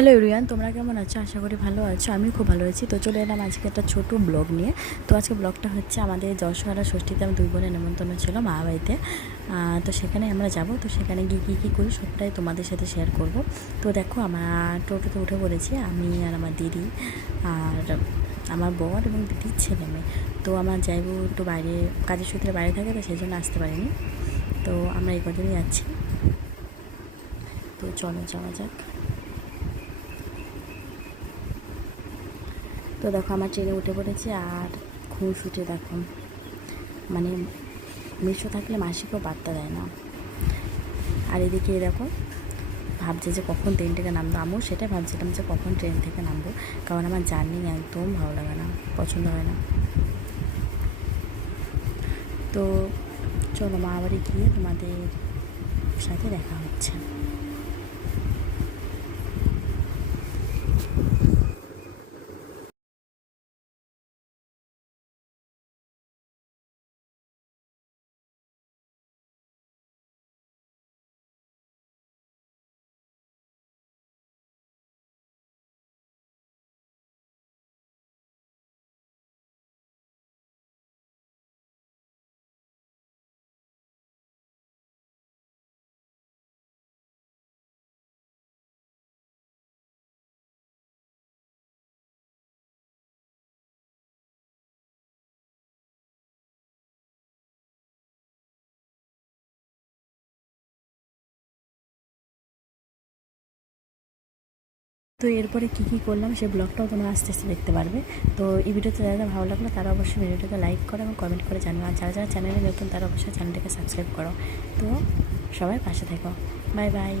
Hello এরিয়ান তোমরা কেমন আছো? আশা করি ভালো আছো আমি খুব ভালো আছি। তো চলে এলাম আজকে একটা ছোটো ব্লগ নিয়ে। তো আজকে ব্লগটা হচ্ছে আমাদের যশোহারা ষষ্ঠীতে আমি দুই বোনের নেমন্তন্ন ছিল মা বাড়িতে। তো সেখানে আমরা যাব। তো সেখানে গিয়ে কী কী করি সবটাই তোমাদের সাথে শেয়ার করব। তো দেখো, আমরা টোটোতে উঠে পড়েছি আমি আর আমার দিদি আর আমার বর এবং দিদির ছেলে মেয়ে। তো আমার যাইবো একটু বাইরে, কাজের সূত্রে বাইরে থাকে তো সেই জন্য আসতে পারিনি। তো আমরা এই কদিনই যাচ্ছি। তো চলো যাওয়া যাক। তো দেখো আমার ট্রেনে উঠে পড়েছে আর ঘুম ছুটে দেখো। মানে মিশো থাকলে মাসিকেও বার্তা দেয় না। আর এদিকে দেখো, ভাবছে যে কখন ট্রেন থেকে নামবো, আমিও সেটাই ভাবছিলাম যে কখন ট্রেন থেকে নামবো, কারণ আমার জার্নি একদম ভালো লাগে না, পছন্দ হয় না। তো চলো মা বাড়ি গিয়ে তোমাদের সাথে দেখা হচ্ছে। তো এরপরে কি কী করলাম সেই ব্লগটাও তোমরা আস্তে আস্তে দেখতে পারবে। তো এই ভিডিওতে যারা ভালো লাগল তারা অবশ্যই ভিডিওটাকে লাইক করো এবং কমেন্ট করে জানো আর যারা যারা চ্যানেলে নতুন তারা অবশ্যই চ্যানেলটাকে সাবস্ক্রাইব করো। তো সবাই পাশে থেকো। Bye bye